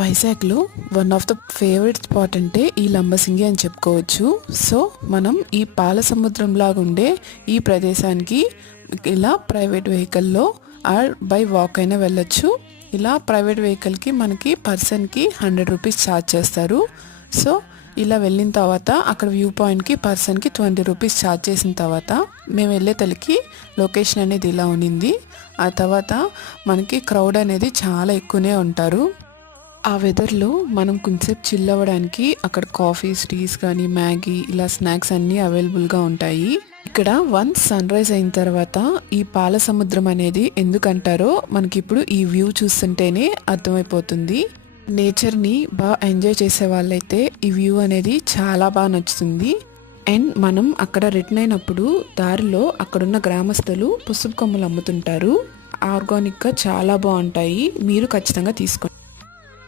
వైజాగ్లో one of the favourite spot అంటే ఈ లంబసింగి అని చెప్పుకోవచ్చు. సో మనం ఈ పాల సముద్రం లాగా ఉండే ఈ ప్రదేశానికి ఇలా ప్రైవేట్ వెహికల్లో ఆర్ బై వాక్ అయినా వెళ్ళొచ్చు. ఇలా ప్రైవేట్ వెహికల్కి మనకి పర్సన్కి హండ్రెడ్ రూపీస్ ఛార్జ్ చేస్తారు. సో ఇలా వెళ్ళిన తర్వాత అక్కడ వ్యూ పాయింట్కి పర్సన్కి ట్వంటీ రూపీస్ ఛార్జ్ చేసిన తర్వాత మేము వెళ్ళే తలకి లొకేషన్ అనేది ఇలా ఉండింది. ఆ తర్వాత మనకి క్రౌడ్ అనేది చాలా ఎక్కువనే ఉంటారు. ఆ వెదర్లో మనం కొంచెంసేపు చిల్ అవ్వడానికి అక్కడ కాఫీస్ టీస్ కానీ మ్యాగీ ఇలా స్నాక్స్ అన్నీ అవైలబుల్గా ఉంటాయి. ఇక్కడ వన్స్ సన్ రైజ్ అయిన తర్వాత ఈ పాల సముద్రం అనేది ఎందుకంటారో మనకి ఇప్పుడు ఈ వ్యూ చూస్తుంటేనే అర్థమైపోతుంది. నేచర్ని బాగా ఎంజాయ్ చేసే వాళ్ళైతే ఈ వ్యూ అనేది చాలా బాగా నచ్చుతుంది. అండ్ మనం అక్కడ రిటర్న్ అయినప్పుడు దారిలో అక్కడున్న గ్రామస్తులు పసుపు కొమ్మలు అమ్ముతుంటారు. ఆర్గానిక్గా చాలా బాగుంటాయి. మీరు ఖచ్చితంగా తీసుకోండి.